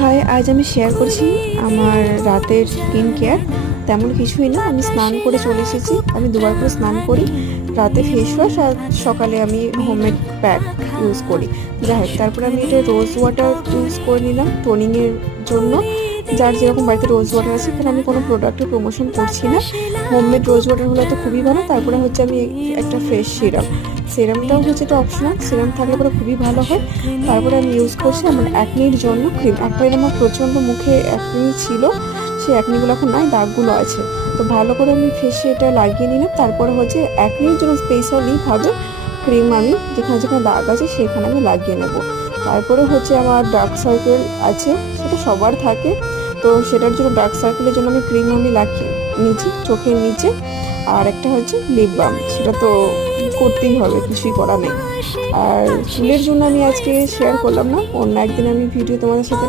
High, আজ আমি share করছি আমার রাতের স্কিন কেয়ার। তেমন কিছুই না, আমি স্নান করে চলে এসেছি। আমি দুবার করে স্নান করি, রাতে ফেস ওয়াশ আর সকালে আমি হোমমেড প্যাক ইউজ করি। যাই হোক, তারপরে আমি এটা রোজ ওয়াটার ইউজ করে নিলাম টোনিংয়ের জন্য। যার যেরকম বাড়িতে রোজ ওয়াটার আছে, এখানে আমি কোনো প্রোডাক্টের প্রমোশন করছি না। হোমমেড রোজ ওয়াটার হলে তো খুবই ভালো। তারপরে হচ্ছে আমি একটা ফেস সিরাম, সিরামটাও হচ্ছে এটা অপশনাল, সিরাম থাকলে পরে খুবই ভালো হয়। তারপরে আমি ইউজ করছি আমার অ্যাকনির জন্য ক্রিম। একটা আমার প্রচণ্ড মুখে অ্যাকনি ছিল, সেই অ্যাকনিগুলো এখন নাই, দাগগুলো আছে। তো ভালো করে আমি ফেসে এটা লাগিয়ে নিলাম। তারপরে হচ্ছে অ্যাকনির জন্য স্পেশালিভাবে ক্রিম আমি যেখানে যেখানে দাগ আছে সেখানে আমি লাগিয়ে নেব। তারপরে হচ্ছে আমার ডার্ক সার্কেল আছে, সেটা সবার থাকে, তো সেটার জন্য ডার্ক সার্কেলের জন্য আমি ক্রিম আমি লাগিয়ে নিচে চোখের নিচে। আর একটা হচ্ছে লিপ বাম, সেটা তো করতেই হবে, কিছুই করা নেই। আর চুলের জন্য আমি আজকে শেয়ার করলাম না, অন্য একদিন আমি ভিডিও তোমাদের সাথে